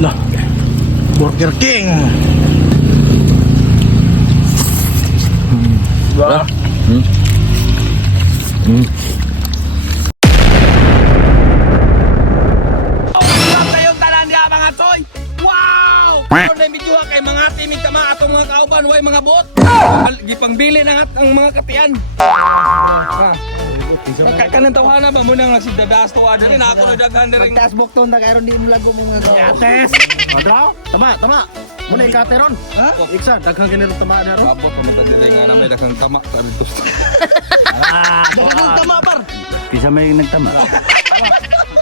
Nah, Burger King. Wah. Wow! May video kay mga timig tama atong mga kauban way mga bot. Gipangbili na ang mga katian. Kanang tawhana ba mo na nga si Dadas to adre na ako daghan diri. Pagtaas bukton na karon di mo lago mga gawa. Yates. Adraw. Tama. Muna ikateron. Ha? Iksa daghang ganito tama na ron. Abot pa mata diri nga na may daghang tama sa dito. Daghang tama par. Kisa may nagtama.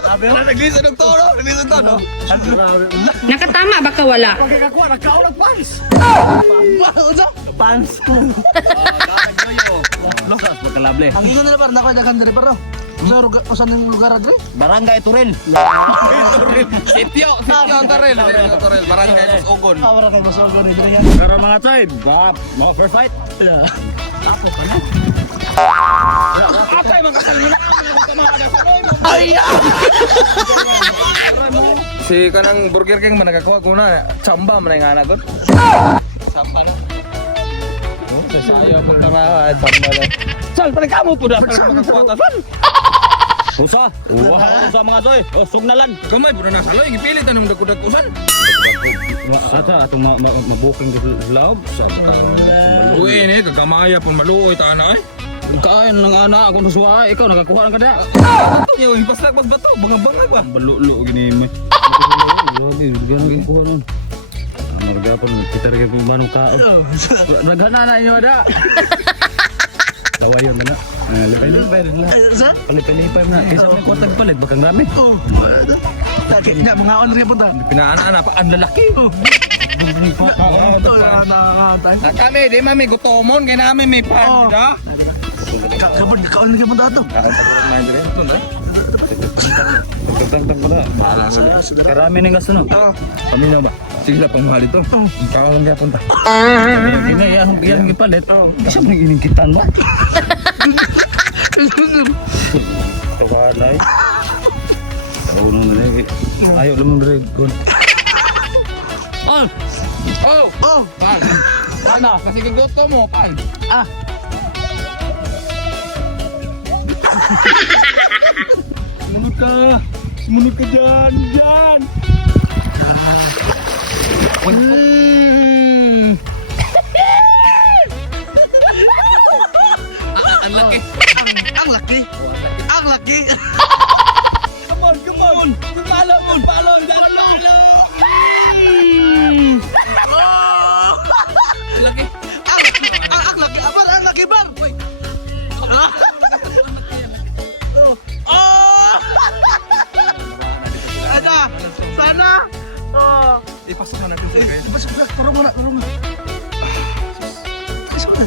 Sabi na naglisa doktor, naglisa to no. Nakatama ba ka wala? Pagkakakuha nagkaon ng pants. Pants. Lokas magkalable. Ang ingon nila par nakoy daghan diri par. Usan ng lugar adre? Barangay Turel. Sityo ang tarel, barangay Ugon. Awara kay Basogon ni diri yan. Pero mga tsoy, mga first fight. Atay man kasal mo na tama na sa Ay! Si kanang Burger King man nagakuha ko na chamba man nga na gon. Chamba na. Oh, sasayo pag nga chamba na. Sal pa kamo pud para makakuha ta sal. Usa mga tsoy. Usog na lan. Gamay pud na sa doy gipilit na nang dagdag usan. Ata atong mabuking laob sa Uy ni kagamaya pun maluoy ta na ay. kain ng anak ako nasuwa ikaw nakakuha ng kada. Yo ipaslag magbato bangag ba. Balulo gini mo. Grabe, ganun kuha nun. Margapan kita rin kung manong kao. Naghana na inyo ada. Tawayon na na. Lipay na. Palipay na. Kaysa may kwartang palit, bakang rami. Sakit na mga on rin punta. Pinaana pa ang lalaki. Kami di mami gutomon kay namin may pan da. Kabod kaon rin punta ato. Tagtang pala. Karami ng gasto no. Kami na ba? Sige lang pang mahal ito. Kakalang kaya punta. Hindi yan gipalit. Kasi mo nang iningitan mo. Tagalay. Tawo nung nalagi. Ayaw lamang rin. Oh! Pan! Pana! Kasi kagoto mo, pan! Sumunod ka dyan! Ang laki! Ang laki. Come on! Follow! Laki! Ang laki. Abar ang laki bar. Sana. Ipasok na natin sa kayo. Pasok na. Turun mo na. Pasok na.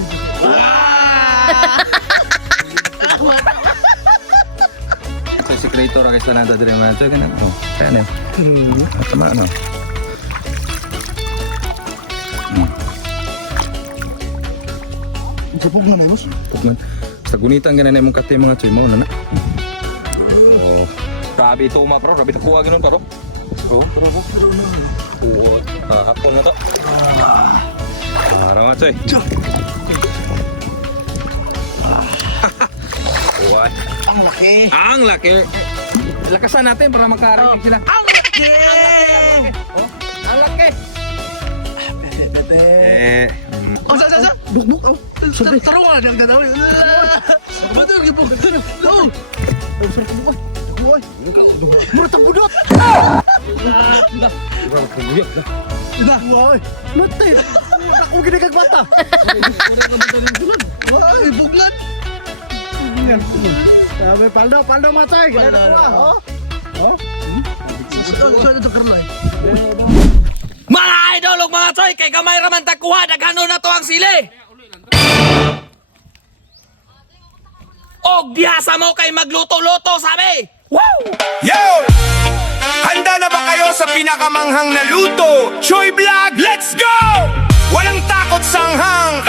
Sa sekreto ra kay sanada dire mga ito ganun. Oh, kaya na. Tama na. Sipog na boss. Pugman. Sa gunitan ganun imong kati mga choy mo na. Oh, grabe ito ma bro, grabe takuha ganun paro. Oh, Oo, hapon na to. Mga choy. What? Ang laki. Ang laki. Lakasan natin para makarinig sila. Ang laki. Ang laki. Sa. Buk. Tarong na diyang dadawin. Bato yung gipog. Oo. Uy. Mura budot. Ina. Uy. Matay. Ako gini kag bata. Uy, buglat. Sabi, paldo matay. Gila na kuha, Saan ito karnay? Mga idol ug mga choy kay gamay ra man takuha daghano na to ang sili. Og bihasa mo kay magluto-luto sabi. Wow! Yo! Handa na ba kayo sa pinakamanghang na luto? Choy Vlog, let's go! Walang takot sanghang,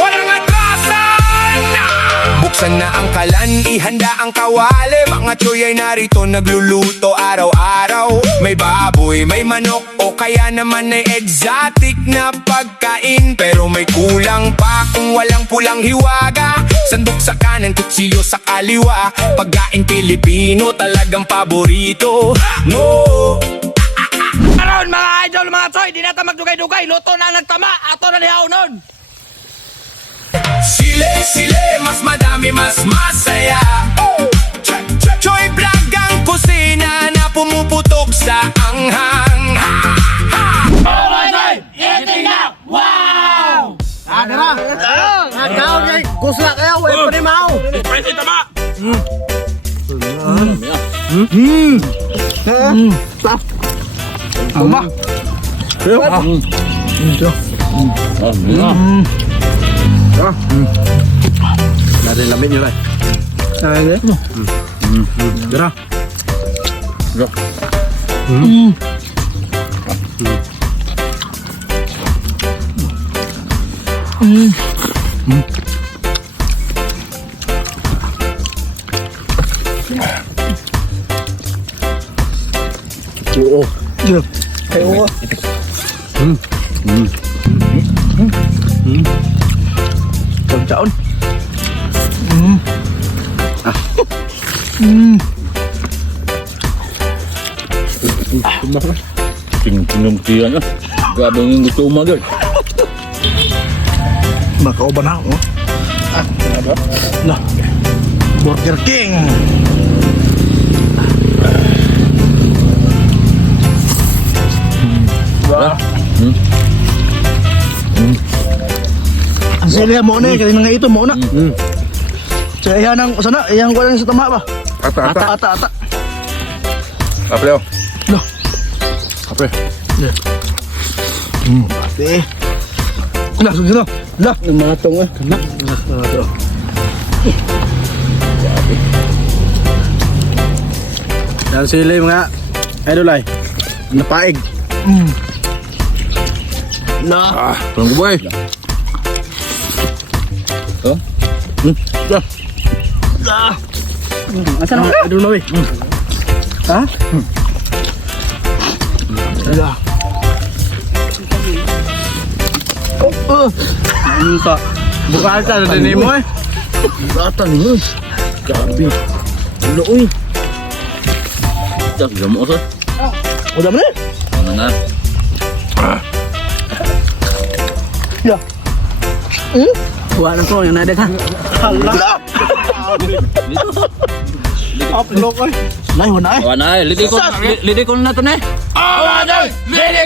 walang atrasan! Buksan na ang kalan, ihanda ang kawali. Mga choy ay narito nagluluto araw-araw. May baboy, may manok o kaya naman ay exotic na pagkain. Pero may kulang pa kung walang pulang hiwaga. Sandok sa kanan, kutsilyo sa kaliwa. Pagkain Pilipino talagang paborito mo. Karon mga idol, mga choy, di nata magdugay-dugay. Luto na nagtama, ato na lihaw nun. Sile, mas madami, mas masaya. Choy Vlog ang kusina na pumuputok sa anghang. Adara. Agaw kay kusla kayo, way pa ni mao. Pwede tama. Tama. Dari lamin yun ay. Ay, Dara. Oo. Ay, oo. Pagkaon. Tinong-tiyan na. Grabe yung gusto umagal. Makauban na ako. Nah. Burger King. Ang sila mo na kaya nga ito mo na. Sa iya nang sana, iyang wala sa tama ba? Ata. Apa leo? Loh. Apa? Ate. Lah, sino? Lah, matong eh. Kanak. Dan sila mga idol ay napaig. Nah, Tolong gue boy. dah. Asal idol na we. Ha? Dah. Sa bukan sa din mo eh. Batan mo. Grabe. Ulo uy. Dah, gamot sa. Udah mana? Mana? Ya. Wala na to, yung nadag ha. Hala. Upload ko. Nay, wala eh. Awan ay, lidi ko na to na. Awan ay, lili